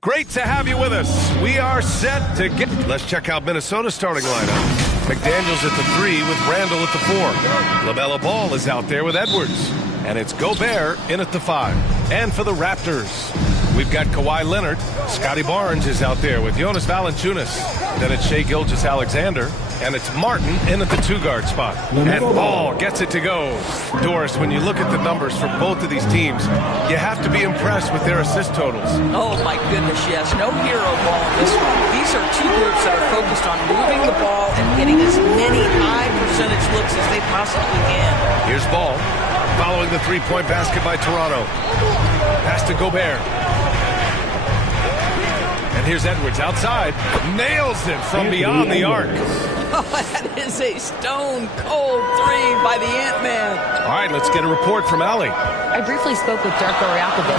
Great to have you with us. We are set to get... Let's check out Minnesota's starting lineup. McDaniels at the 3 with Randall at the 4. LaMelo Ball is out there with Edwards. And it's Gobert in at the 5. And for the Raptors, we've got Kawhi Leonard. Scotty Barnes is out there with Jonas Valanciunas. Then it's Shai Gilgeous-Alexander. And it's Martin in at the 2-guard spot. And Ball gets it to go. Doris, when you look at the numbers for both of these teams, you have to be impressed with their assist totals. Oh, my goodness, yes. No hero ball in this one. These are two groups that are focused on moving the ball and getting as many high percentage looks as they possibly can. Here's Ball following the three-point basket by Toronto. Pass to Gobert. And here's Edwards outside. Nails it from beyond the arc. Oh, that is a stone-cold 3 by the Ant-Man. All right, let's get a report from Allie. I briefly spoke with Darko Rajakovic.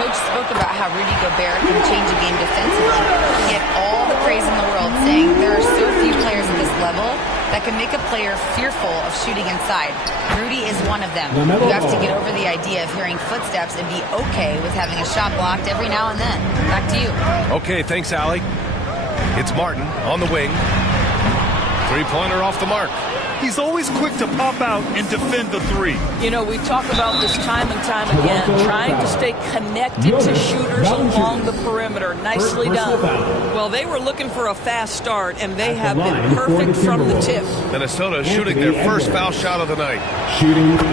Coach spoke about how Rudy Gobert can change a game defensively. He had all the praise in the world, saying there are so few players at this level that can make a player fearful of shooting inside. Rudy is one of them. You have to get over the idea of hearing footsteps and be okay with having a shot blocked every now and then. Back to you. Okay, thanks, Allie. It's Martin on the wing. Three-pointer off the mark. He's always quick to pop out and defend the 3. You know, we talk about this time and time again, trying to stay connected to shooters along the perimeter. Nicely done. Well, they were looking for a fast start, and they have been perfect from the tip. Minnesota shooting their first foul shot of the night.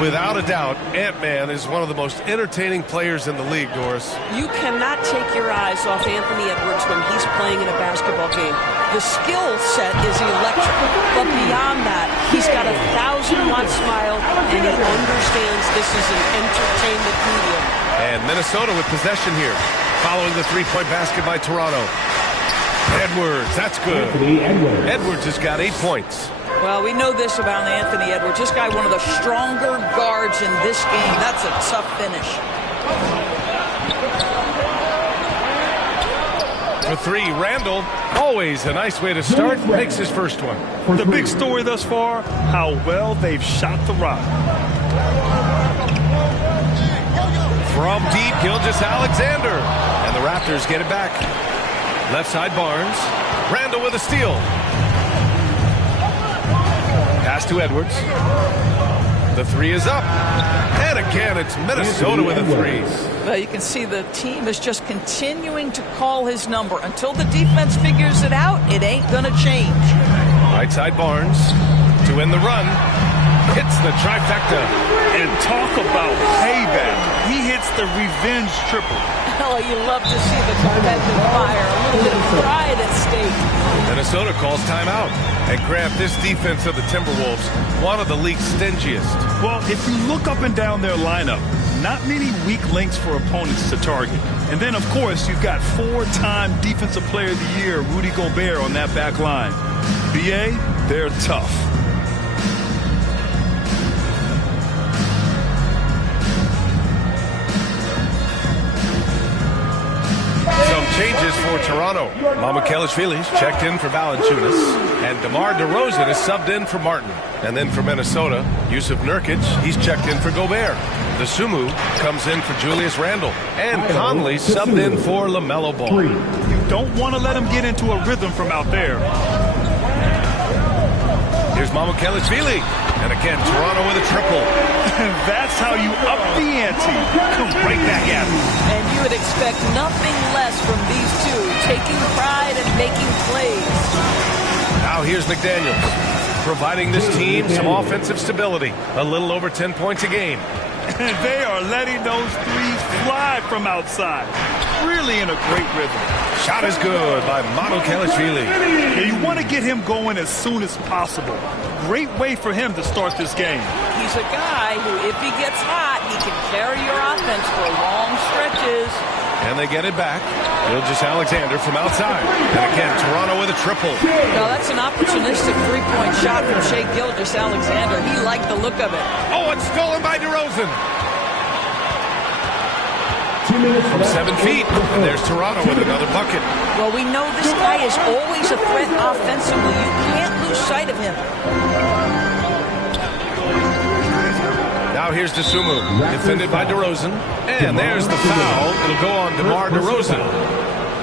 Without a doubt, Ant-Man is one of the most entertaining players in the league, Doris. You cannot take your eyes off Anthony Edwards when he's playing in a basketball game. The skill set is electric, but beyond that, he's got a 1,000-watt smile, and he understands this is an entertainment medium. And Minnesota with possession here, following the three-point basket by Toronto. Edwards, that's good. Edwards has got 8 points. Well, we know this about Anthony Edwards. This guy, one of the stronger guards in this game. That's a tough finish. For 3, Randall, always a nice way to start, makes his first one. The big story thus far, how well they've shot the rock. From deep, Gilgeous-Alexander. And the Raptors get it back. Left side, Barnes. Randall with a steal. Pass to Edwards. The 3 is up. And again, it's Minnesota with a 3. Well, you can see the team is just continuing to call his number. Until the defense figures it out, it ain't going to change. Right side, Barnes to win the run. Hits the trifecta. And talk about payback. He hits the revenge triple. Oh, you love to see the competitive fire. A little bit of pride at stake. Minnesota calls timeout. And Grant, this defense of the Timberwolves, one of the league's stingiest. Well, if you look up and down their lineup, not many weak links for opponents to target. And then, of course, you've got 4-time Defensive Player of the Year, Rudy Gobert, on that back line. BA, they're tough. Some changes for Toronto. Mamukelashvili's checked in for Valanciunas. And DeMar DeRozan is subbed in for Martin. And then for Minnesota, Yusuf Nurkic, he's checked in for Gobert. The Sumu comes in for Julius Randle. And Conley subbed in for LaMelo Ball. You don't want to let him get into a rhythm from out there. Here's Mamukelashvili. And again, Toronto with a triple. That's how you up the ante. Come right back at him. And you would expect nothing less from these two, taking pride and making plays. Now here's McDaniels, providing this team some offensive stability. A little over 10 points a game. And they are letting those threes fly from outside. Really in a great rhythm. Shot is good by Mamukelashvili. Yeah, you want to get him going as soon as possible. Great way for him to start this game. He's a guy who, if he gets hot, he can carry your offense for long stretches. And they get it back. Gilgeous-Alexander from outside. And again, Toronto with a triple. Now, that's an opportunistic three-point shot from Shai Gilgeous-Alexander. He liked the look of it. Oh, it's stolen by DeRozan. From 7 feet. And there's Toronto with another bucket. Well, we know this guy is always a threat offensively. You can't lose sight of him. Now here's DeSumo, defended by DeRozan. And there's the foul. It'll go on DeMar DeRozan.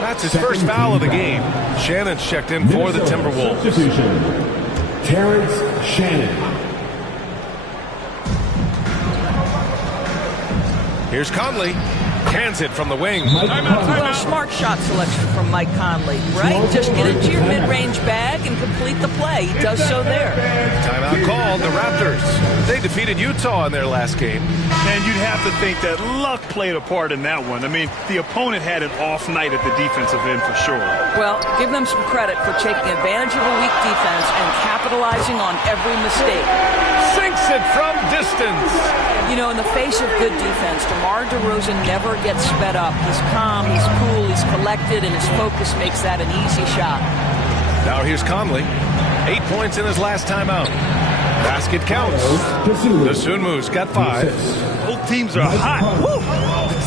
That's his first foul of the game. Shannon's checked in for the Timberwolves. Terrence Shannon. Here's Conley. Hands it from the wing. Well, smart shot selection from Mike Conley, right? Just get into your mid-range bag and complete the play. He does so there. Timeout called. The Raptors. They defeated Utah in their last game. And you'd have to think that luck played a part in that one. I mean, the opponent had an off night at the defensive end for sure. Well, give them some credit for taking advantage of a weak defense and capitalizing on every mistake. Sinks it from distance. You know, in the face of good defense, DeMar DeRozan never gets sped up. He's calm, he's cool, he's collected, and his focus makes that an easy shot. Now here's Conley. 8 points in his last timeout. Basket counts. The Sunmu's got 5. Both teams are hot. Woo!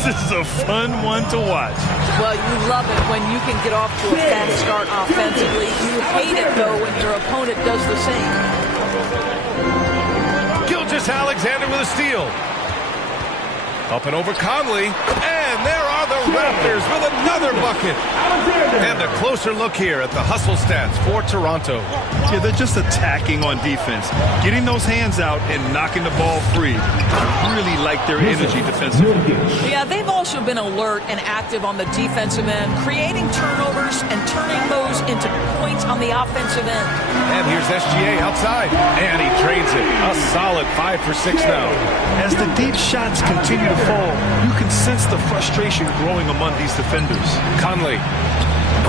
This is a fun one to watch. Well, you love it when you can get off to a fast start offensively. You hate it, though, when your opponent does the same. Alexander with a steal. Up and over Conley. And there are the Raptors with another bucket. And a closer look here at the hustle stats for Toronto. Yeah, they're just attacking on defense. Getting those hands out and knocking the ball free. I really like their energy defensively. Yeah, they've also been alert and active on the defensive end, creating turnovers and turning those into points on the offensive end. And here's SGA outside. And he drains it. A solid 5 for 6 now. As the deep shots continue to fall, you can sense the frustration growing among these defenders. Conley.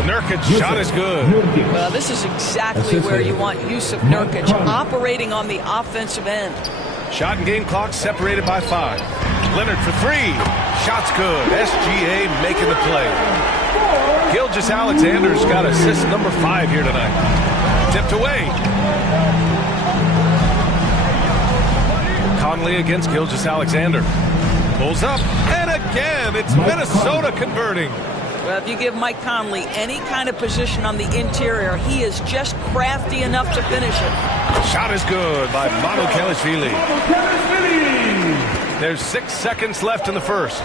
Nurkic's shot is good. Well, this is exactly where you want Yusuf Nurkic, operating on the offensive end. Shot and game clock separated by 5. Leonard for 3. Shot's good. SGA making the play. Gilgeous-Alexander's got assist number 5 here tonight. Tipped away. Conley against Gilgeous-Alexander. Pulls up. And again, it's Minnesota converting. Well, if you give Mike Conley any kind of position on the interior, he is just crafty enough to finish it. Shot is good by Manu Kelishvili. There's 6 seconds left in the first.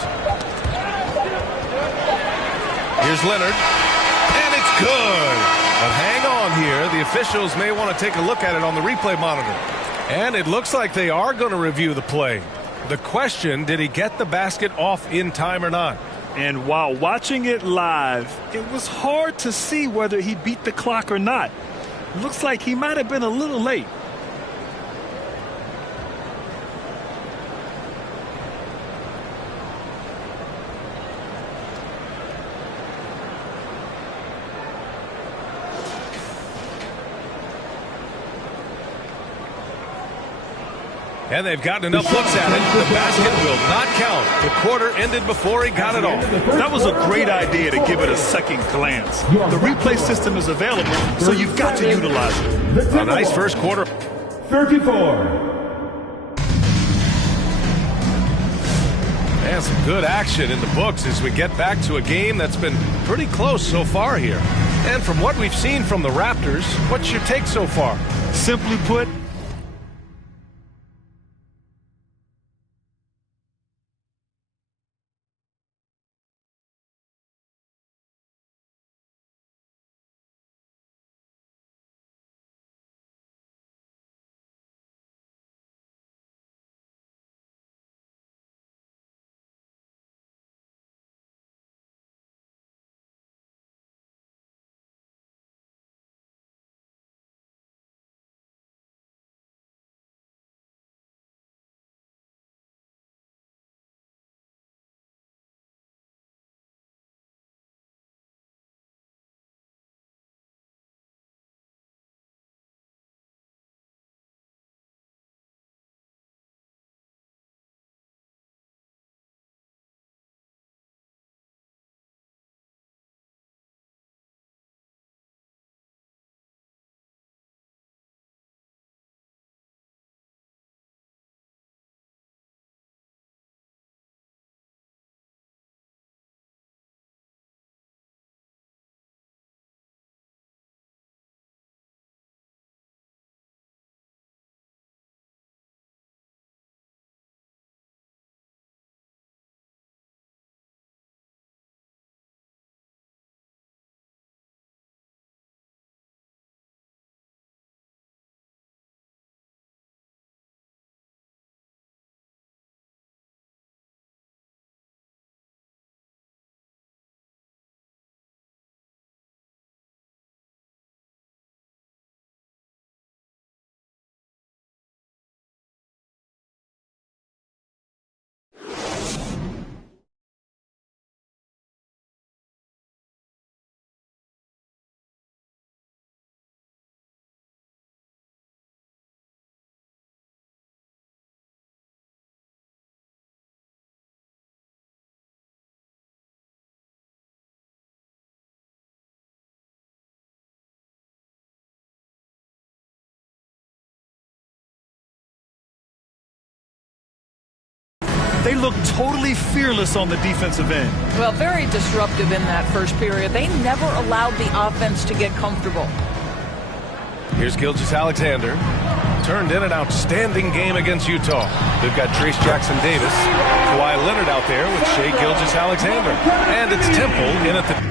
Here's Leonard. And it's good. But hang on here. The officials may want to take a look at it on the replay monitor. And it looks like they are going to review the play. The question, did he get the basket off in time or not? And while watching it live, it was hard to see whether he beat the clock or not. Looks like he might have been a little late. And they've gotten enough looks at it. The basket will not count. The quarter ended before he got it off. That was a great idea to give it a second glance. The replay system is available, so you've got to utilize it. A nice first quarter. 34. And some good action in the books as we get back to a game that's been pretty close so far here. And from what we've seen from the Raptors, what's your take so far? Simply put, They look totally fearless on the defensive end. Well, very disruptive in that first period. They never allowed the offense to get comfortable. Here's Gilgeous-Alexander. Turned in an outstanding game against Utah. They've got Trace Jackson-Davis, Kawhi Leonard out there with Shai Gilgeous-Alexander. And it's Temple in at the...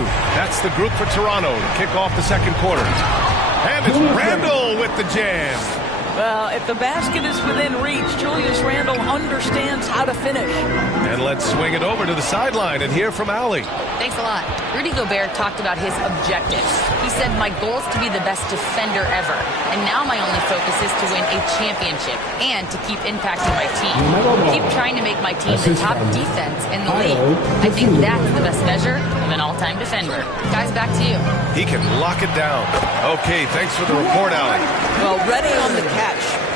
2. That's the group for Toronto to kick off the second quarter. And it's Randle with the jam. Well, if the basket is within reach, Julius Randle understands how to finish. And let's swing it over to the sideline and hear from Allie. Thanks a lot. Rudy Gobert talked about his objectives. He said, my goal is to be the best defender ever. And now my only focus is to win a championship and to keep impacting my team. Keep trying to make my team the top defense in the league. I think that's the best measure of an all-time defender. Guys, back to you. He can lock it down. Okay, thanks for the report, Allie. Well, ready on the catch.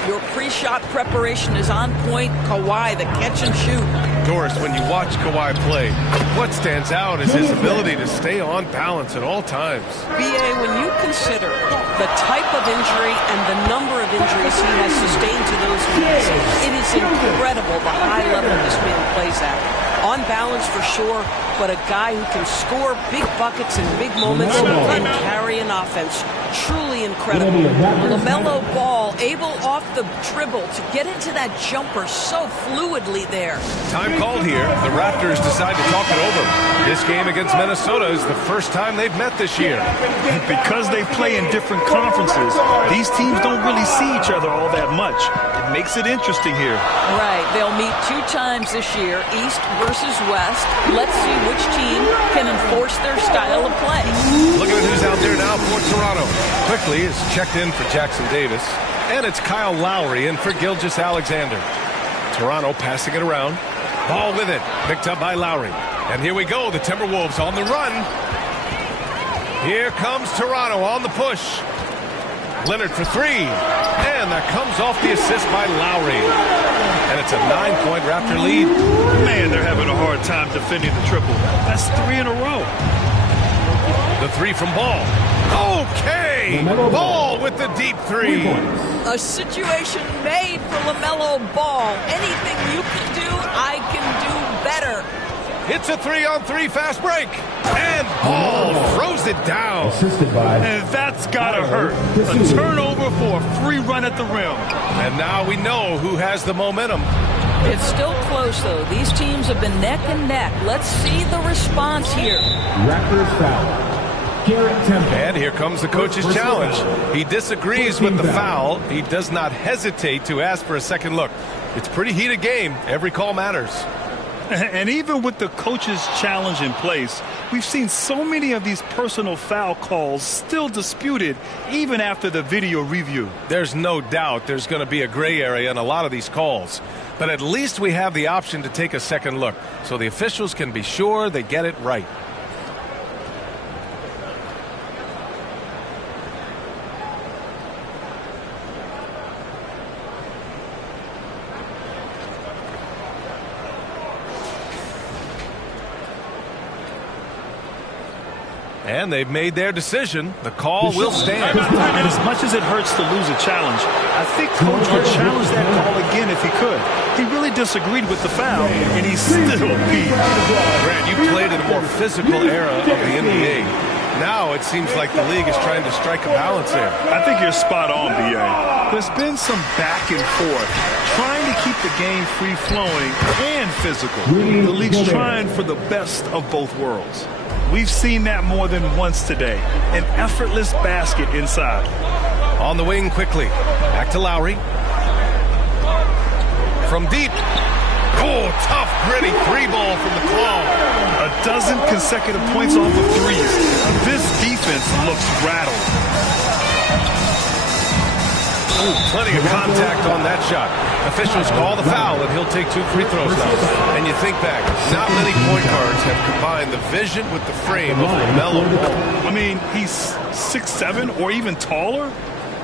Your pre-shot preparation is on point. Kawhi, the catch and shoot. Doris, when you watch Kawhi play, what stands out is his ability to stay on balance at all times. B.A., when you consider the type of injury and the number of injuries he has sustained to those knees, it is incredible the high level this man plays at. On balance for sure, but a guy who can score big buckets in big moments and carry an offense. Truly incredible. LaMelo Ball able off the dribble to get into that jumper so fluidly there. Time called here. The Raptors decide to talk it over. This game against Minnesota is the first time they've met this year. Because they play in different conferences, these teams don't really see each other all that much. It makes it interesting here. Right. They'll meet 2 times this year, East versus West. Let's see which team can enforce their style of play. Looking at who's out there now for Toronto. Quickly is checked in for Jackson Davis. And it's Kyle Lowry in for Gilgeous-Alexander. Toronto passing it around. Ball with it. Picked up by Lowry. And here we go. The Timberwolves on the run. Here comes Toronto on the push. Leonard for 3. And that comes off the assist by Lowry. And it's a 9-point Raptor lead. Man, they're having a hard time defending the triple. That's 3 in a row. The 3 from Ball. Okay! Ball with the deep 3. A situation made for LaMelo Ball. Anything you can do, I can do better. It's a 3-on-3 fast break. And Ball throws it down. And that's gotta hurt. A turnover for a free run at the rim. And now we know who has the momentum. It's still close, though. These teams have been neck and neck. Let's see the response here. Raptors foul. And here comes the coach's challenge. He disagrees with the foul. He does not hesitate to ask for a second look. It's a pretty heated game. Every call matters. And even with the coach's challenge in place, we've seen so many of these personal foul calls still disputed even after the video review. There's no doubt there's going to be a gray area in a lot of these calls. But at least we have the option to take a second look so the officials can be sure they get it right. And they've made their decision. The call will stand. And as much as it hurts to lose a challenge, I think Coach would challenge that call again if he could. He really disagreed with the foul, and he still beat. Grant, you played in a more physical era of the NBA. Now it seems like the league is trying to strike a balance there. I think you're spot on, B.A. There's been some back and forth, trying to keep the game free-flowing and physical. The league's trying for the best of both worlds. We've seen that more than once today. An effortless basket inside. On the wing quickly. Back to Lowry. From deep. Oh, tough, gritty 3-ball from the claw. A dozen consecutive points off of threes. This defense looks rattled. Ooh, plenty of contact on that shot. Officials call the foul, and he'll take 2 free throws now. And you think back, not many point guards have combined the vision with the frame of LaMelo Ball. I mean, he's 6'7" or even taller.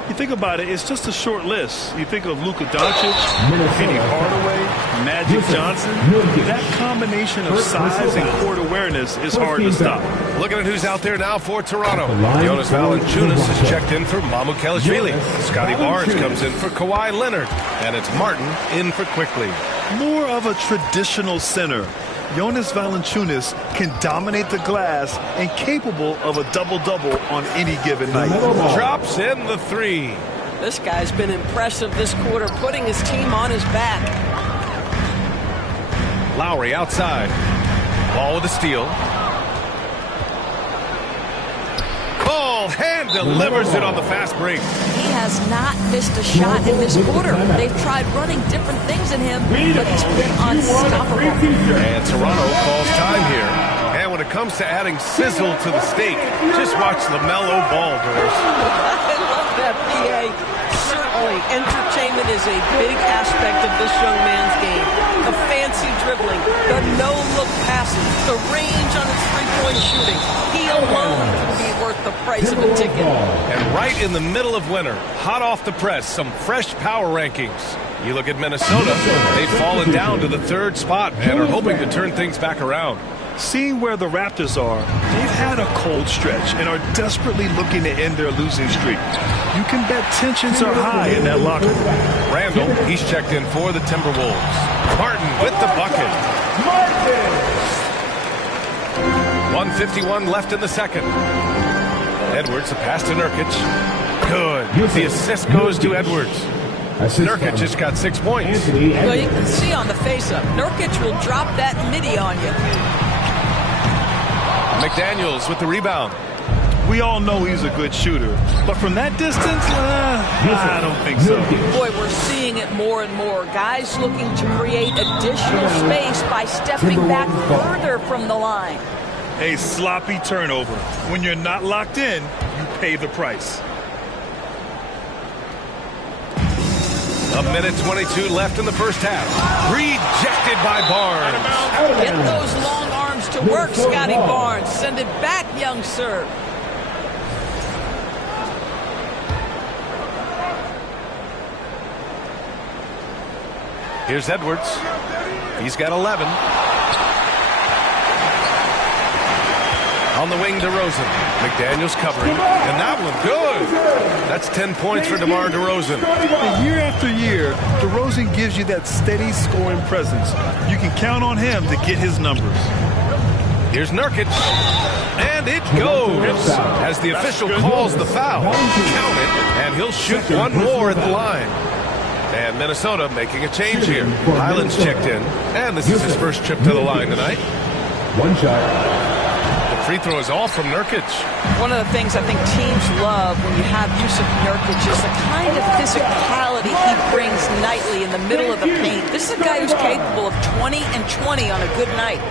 You think about it, it's just a short list. You think of Luka Doncic, Penny Hardaway, Magic Johnson. That combination of size and court awareness is hard to stop. Looking at who's out there now for Toronto. Jonas Valanciunas is checked in for Mamu Kelishvili. Scotty Barnes comes in for Kawhi Leonard. And it's Martin in for Quickly. More of a traditional center. Jonas Valanciunas can dominate the glass and capable of a double-double on any given night. Drops in the 3. This guy's been impressive this quarter, putting his team on his back. Lowry outside. Ball with a steal. Ball hand delivers it on the fast break. He has not missed a shot in this quarter. They've tried running different things in him, but he's been unstoppable. And Toronto calls time here. And when it comes to adding sizzle to the steak, just watch LaMelo Ball, Doris. I love that, PA. Certainly, entertainment is a big aspect of this young man's game. The fancy dribbling, the no-look passing, the range on his three-point shooting. He alone can be worth the price of a ticket. And right in the middle of winter, hot off the press, some fresh power rankings. You look at Minnesota, they've fallen down to the 3rd spot and are hoping to turn things back around. Seeing where the Raptors are, they've had a cold stretch and are desperately looking to end their losing streak. You can bet tensions are high in that locker room. Randall, he's checked in for the Timberwolves. Martin with the bucket. 1:51 left in the second. Edwards, a pass to Nurkic. Good. The assist goes to Edwards. Nurkic just got 6 points. Well, you can see on the face-up, Nurkic will drop that midi on you. McDaniels with the rebound. We all know he's a good shooter, but from that distance, I don't think so. Boy, we're seeing it more and more. Guys looking to create additional space by stepping back further from the line. A sloppy turnover. When you're not locked in, you pay the price. A minute 22 left in the first half. Rejected by Barnes. Get those long arms to work, Scotty Barnes. Send it back, young sir. Here's Edwards. He's got 11. On the wing, DeRozan. McDaniels covering. And that one, good. That's 10 points for DeMar DeRozan. Year after year, DeRozan gives you that steady scoring presence. You can count on him to get his numbers. Here's Nurkic. And it goes. As the official calls the foul. Count it. And he'll shoot one more at the line. And Minnesota making a change here. Highland's checked in. And this is his first trip to the line tonight. One shot. Free throw is all from Nurkic. One of the things I think teams love when you have Yusuf Nurkic is the kind of physicality he brings nightly in the middle of the paint. This is a guy who's capable of 20 and 20 on a good night.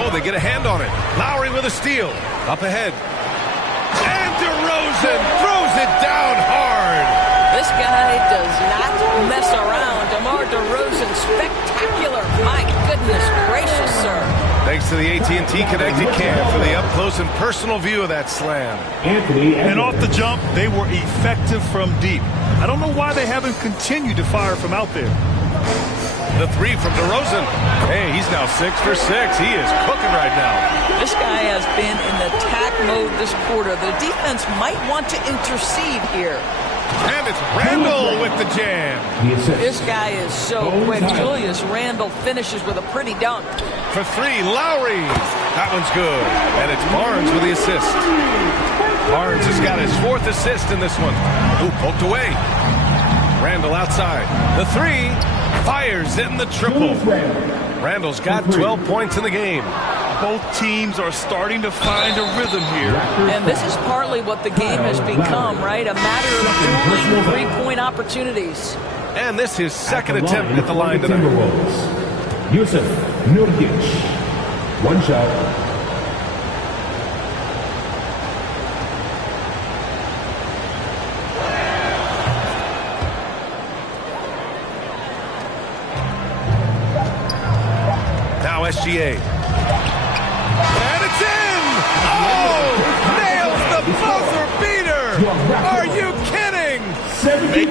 Oh, they get a hand on it. Lowry with a steal. Up ahead. And DeRozan throws it down hard. This guy does not mess around. DeMar DeRozan, spectacular. My goodness gracious, sir. Thanks to the AT&T Connected Cam for the up-close and personal view of that slam. And off the jump, they were effective from deep. I don't know why they haven't continued to fire from out there. The three from DeRozan. Hey, he's now 6 for 6. He is cooking right now. This guy has been in attack mode this quarter. The defense might want to intercede here. And it's Randall with the jam. This guy is so quick. Julius Randle finishes with a pretty dunk. For three, Lowry. That one's good. And it's Barnes with the assist. Barnes has got his 4th assist in this one. Ooh, poked away. Randall outside. The three fires in the triple. Randall's got 12 points in the game. Both teams are starting to find a rhythm here. And this is partly what the game has become, right? A matter of dueling three-point opportunities. And this is his second attempt at the line tonight. Yusuf Nurkic. One shot. Now SGA. And it's in! Oh! Nails the buzzer beater! Are you kidding?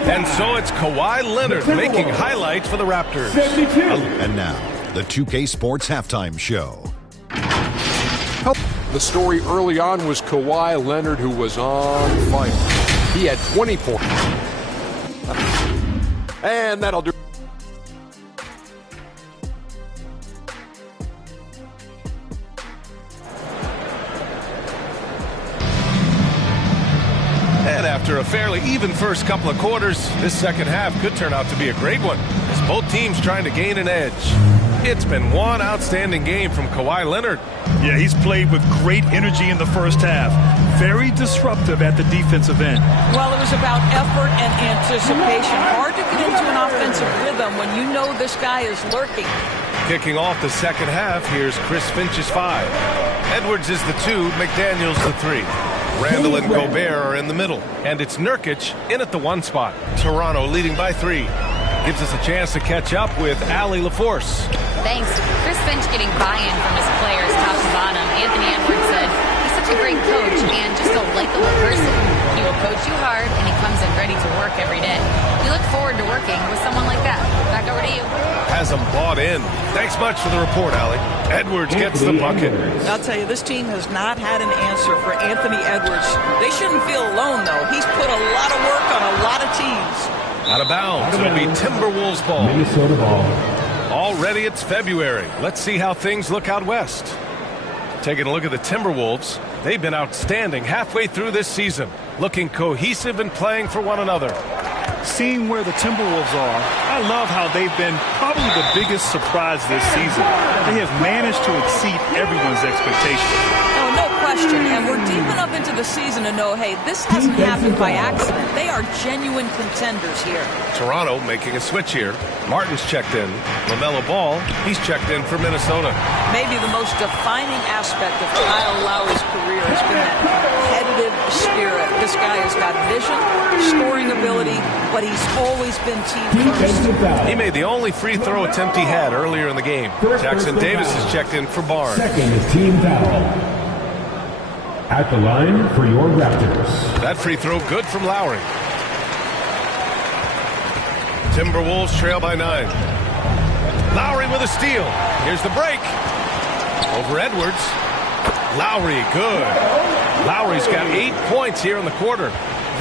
And so it's Kawhi Leonard making highlights for the Raptors. And now, the 2K Sports Halftime Show. The story early on was Kawhi Leonard, who was on fire. He had 20 points. And that'll do. And after a fairly even first couple of quarters, this second half could turn out to be a great one, as both teams trying to gain an edge. It's been one outstanding game from Kawhi Leonard. Yeah, he's played with great energy in the first half. Very disruptive at the defensive end. Well, it was about effort and anticipation. Hard to get into an offensive rhythm when you know this guy is lurking. Kicking off the second half, here's Chris Finch's 5. Edwards is the 2, McDaniels the 3. Randall and Gobert are in the middle, and it's Nurkic in at the 1 spot. Toronto leading by 3. Gives us a chance to catch up with Allie LaForce. Thanks. Chris Finch getting buy-in from his players top to bottom. Anthony Edwards said he's such a great coach and just a likable person. He will coach you hard, and he comes in ready to work every day. We look forward to working with someone like that. Back over to you. Has them bought in. Thanks much for the report, Allie. Edwards gets the bucket. I'll tell you, this team has not had an answer for Anthony Edwards. They shouldn't feel alone, though. He's put a lot of work on a lot of teams. Out of bounds. It'll be Timberwolves ball. Minnesota ball. Already it's February. Let's see how things look out west. Taking a look at the Timberwolves. They've been outstanding halfway through this season. Looking cohesive and playing for one another. Seeing where the Timberwolves are, I love how they've been probably the biggest surprise this season. They have managed to exceed everyone's expectations. Oh, no question. And we're deep enough into the season to know, hey, this hasn't happened by accident. They are genuine contenders here. Toronto making a switch here. Martin's checked in. LaMelo Ball, he's checked in for Minnesota. Maybe the most defining aspect of Kyle Lowry's career has been that competitive spirit. This guy has got vision, scoring ability, but he's always been team first. He made the only free throw attempt he had earlier in the game. Jackson Davis is checked in for Barnes. Second is team foul. At the line for your Raptors. That free throw good from Lowry. Timberwolves trail by 9. Lowry with a steal. Here's the break. Over Edwards. Lowry, good. Lowry's got 8 points here in the quarter.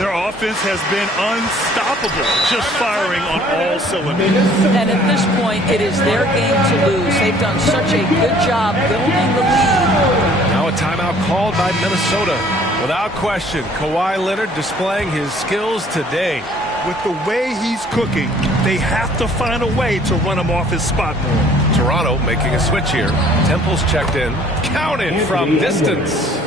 Their offense has been unstoppable, just firing on all cylinders. And at this point, it is their game to lose. They've done such a good job building the lead. Now a timeout called by Minnesota. Without question, Kawhi Leonard displaying his skills today. With the way he's cooking, they have to find a way to run him off his spot more. Toronto making a switch here. Temple's checked in. Counted from distance.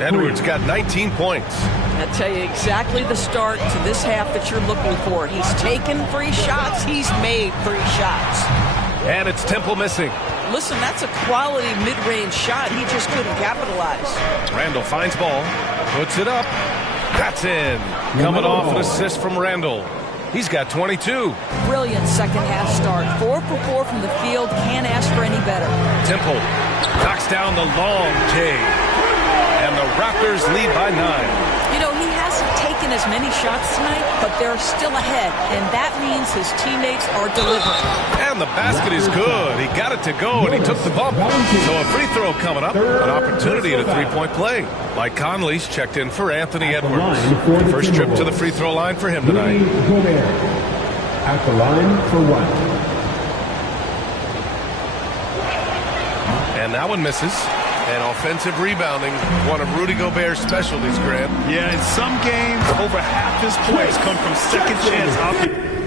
Edwards got 19 points. I'll tell you exactly the start to this half that you're looking for. He's taken 3 shots. He's made 3 shots. And it's Temple missing. Listen, that's a quality mid-range shot. He just couldn't capitalize. Randall finds ball. Puts it up. That's in. Coming off an assist from Randall. He's got 22. Brilliant second half start. 4 for 4 from the field. Can't ask for any better. Temple knocks down the long J. And the Raptors lead by 9. You know, he hasn't taken as many shots tonight, but they're still ahead. And that means his teammates are delivering. And the basket is good. He got it to go, and he took the bump. So a free throw coming up. An opportunity at a 3-point play. Mike Conley's checked in for Anthony Edwards. First trip to the free throw line for him tonight. At the line for 1. And that one misses. And offensive rebounding, one of Rudy Gobert's specialties, Grant. Yeah, in some games, over half his points come from second chance opportunities.